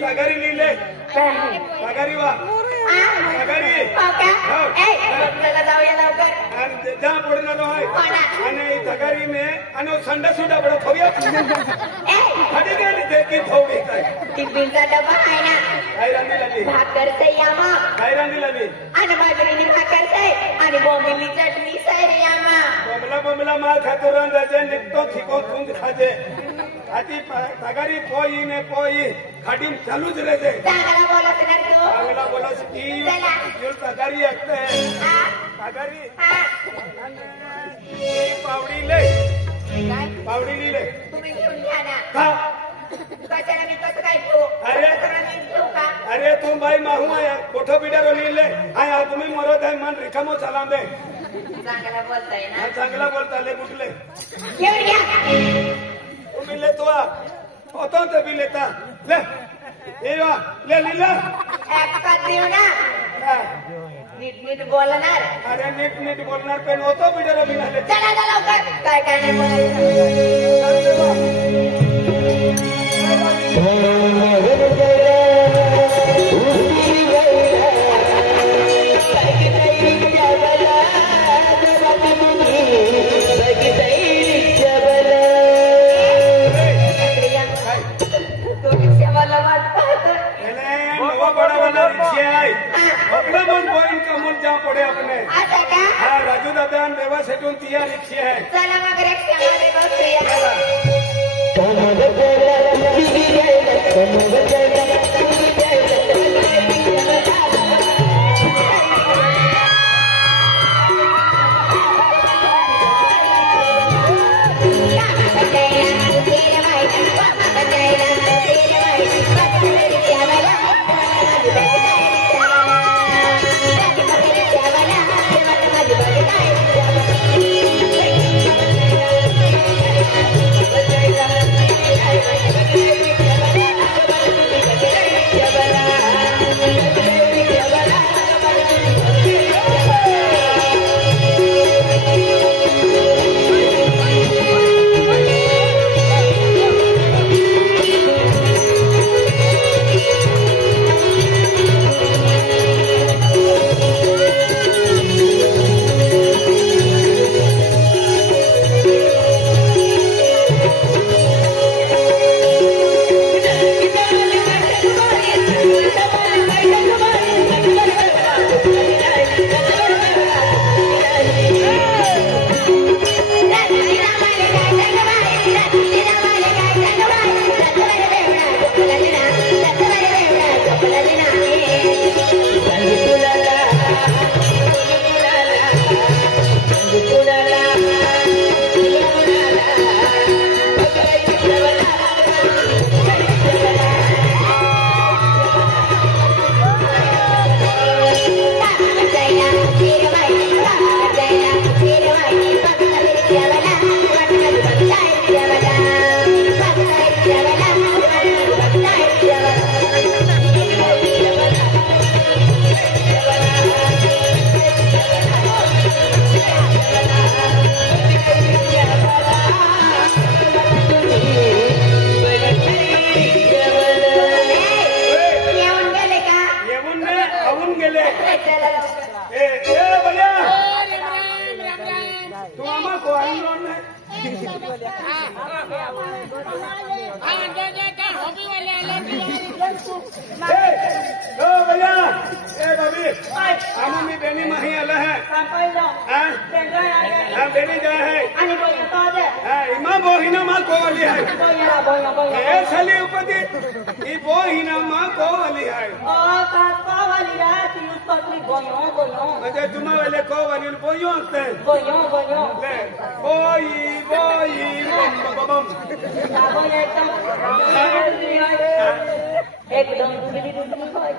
तगारी लिहिले तगारी वा तगारी जा पडना आहे आणि तगारी में आणि संडा सुद्धा बडा थोया खडी गेली ते की थोडी काय टिफिनचा डबा आहे ना काय रांधी भाकर से यामा काय रांधी आणि बाजरीनी भाकर से आणि बोंबिलनी चटणी से यामा बमला माल खातो रंगाचे निघतो ठिको तुंग खाते आती तगारी पोई ने पोई खाडीम चालूच रहते चांगला बोलत ना तू चांगला बोलस की यो तगारी असते तगारी पावडी ले पावडी लिले तुम्ही घेऊन घ्या ना का कशाला मी कसं काय तू अरे तू बाई माहू आहे कोठो बिडारो लिहिले हाय तुम्ही मरत आहे मन रिकामो चालाम दे चांगला बोलताय ना चांगला बोलता ले कुठले घेऊन घ्या तुम्ही ले तो होतो ते बी लेता ले ये वा ले लिला एक देऊ ना नीट बोलणार अरे नीट बोलणार पण होतो बिडारो बिनाले चला लवकर काय काय नाही बोलायचं राजू दादा देवा सेटून तिया रिक्षा आहे चला मग रिक्षामध्ये बसूया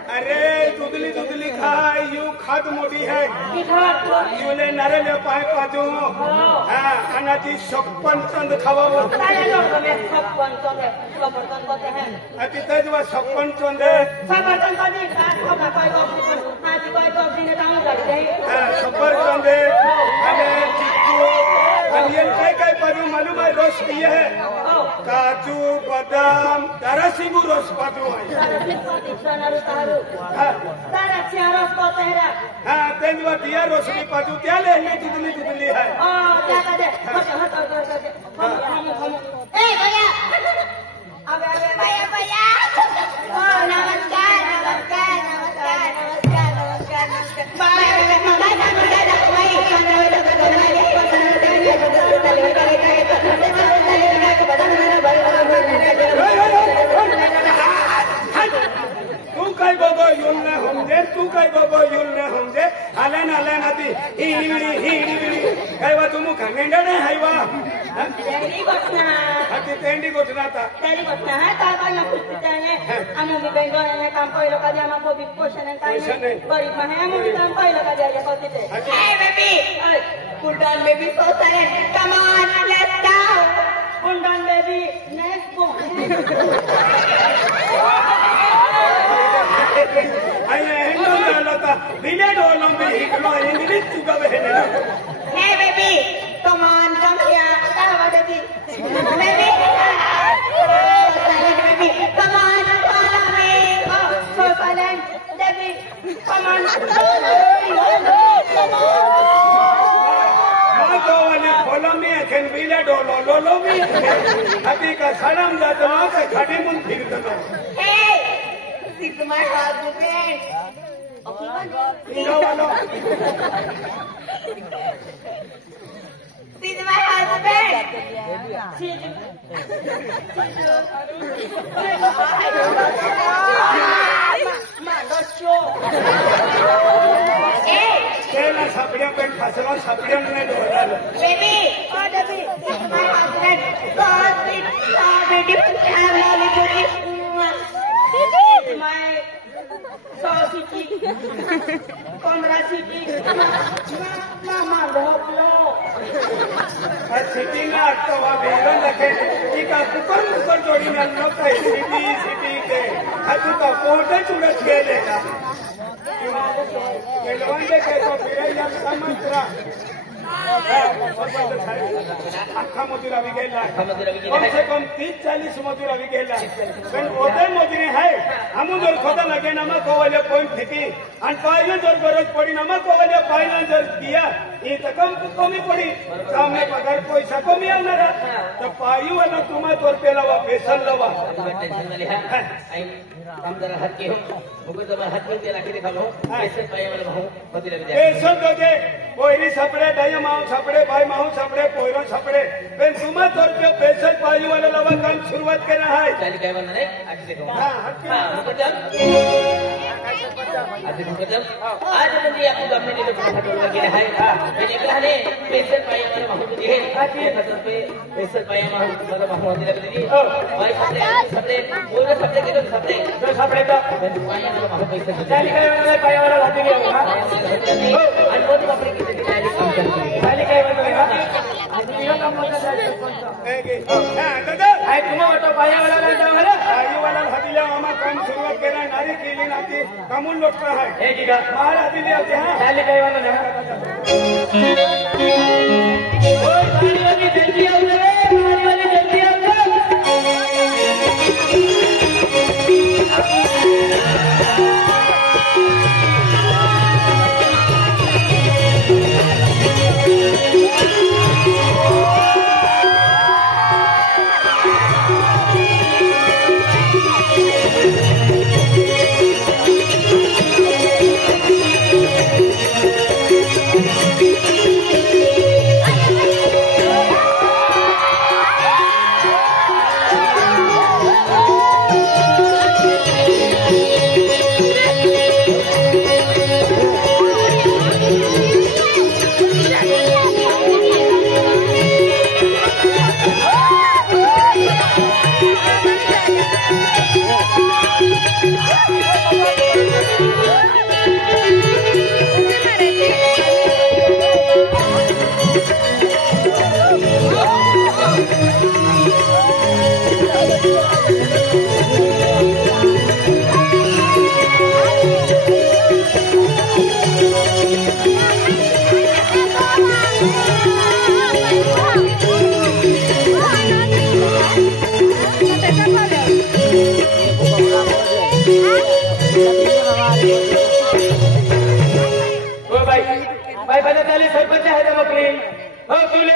अरे दुधली खाय यू खाद मोठी है युले नारळ पाय पाजू अनाची 56 चंद खावावं तिथं जेव्हा 56 चंद 56 चंद आणि नारियल काय पाजू मालूम है रोज पिए है काजू बादाम दरसिबू रोज पाजू हाँ तेंदुआ दिया रोशनी पाजू क्या ले दुधली दुधली है भैया भैया नमस्कार नमस्कार नमस्कार नमस्कार नमस्कार तू काय बाबा येऊन नाही होमदे तू काय बाबा येऊन नाही होमदे आल्या ना ती हिडी काय वा तू मुखा मेंढा नाही हाय वा हाती तेंडी गोठना आता तेरी घटना है ताबा ना कुछ पिटाने हम भी बेंगो ने काम कोई लोग का हमको भी पोषण है गरीब है हम भी काम कोई लोग का जाए करते थे हे बेबी कुंडन बेबी सो सारे come on let's go Kundan baby next go आया हेंडो लाता बिले डोलो में हिकलो इंग्लिश चुका बहने हे baby come on come here तावा baby baby baby come on follow me oh so silent baby come on follow me can be la dolo me अभी का सलाम जाता ना का गाड़ी मुन फिर करना hey this is my husband this is my husband केला सापड्या पण फसला सापड्या नाही डोळ्याला baby oh baby this is my husband God beautiful family beauty my sausage Condra city mama dhoplo city ना तो वहाँ भेजो लगे कि का कुकर जोड़ी ना नो का सिटी के अतु का पोटे चुड़त के लेगा ये लोगों ने कहे तो फिर ये समझरा अखा मजुरा भी गेला कम से कम 30-40 मजुरा भी गेला पण ओते मजुरी है हम जर खोदा लगे नमा कोवले पॉइंट थी आणि पाहिलं जर गरज पडी नमा कोवले पाहिलं जर किया ही तर कमी पडी सामने पगार पैसा कमी येणार तर पायू वाला तुम्हा तोर पेला वा पेसल लवा टेंशन वाली है हम जरा हट के हो मुझे तो मैं हट के तेरा के दिखा लो ऐसे पाए वाले बहु पति लग जाए पेसल दो दे कोईरी सपड़े डाय माऊ सपड़े भाई माऊ सपड़े पोयरो सपड़े पण तुम्हा तोर पे पेसल पायू वाला लवा काम शुरुआत करना है चल क्या बनना है आज देखो हां हट के मुझे चल आज मुझे आपको अपने लिए बहुत लगे है मैंने कहा ने पेसल पाए वाले बहु मुझे है आज ये खतर पे पेसल पाए वाला बहु मुझे लग दी भाई सपड़े बोल सपड़े के सपड़े जो सपड़े का पाए वाला बहु पैसे चाली काय वाला पाय वाला लाती लिया हां आणि कोण कपडे किती चाली काम करते चाली काय वाला आणि यो काम होता हां दादा हाय तुम्हा वाटो पाय वाला ला जाऊ हला पाय वाला हदिल्या आमा काम सुरुवात केला नारी केली नाती कामून लोक आहे हे की का मार हदिली होते हां चाली काय वाला ना ओ गाडी वाली जल्दी आओ रे गाडी वाली जल्दी आओ हो बाई बाई पहिले सरपंच आहे नोकरी हो तुले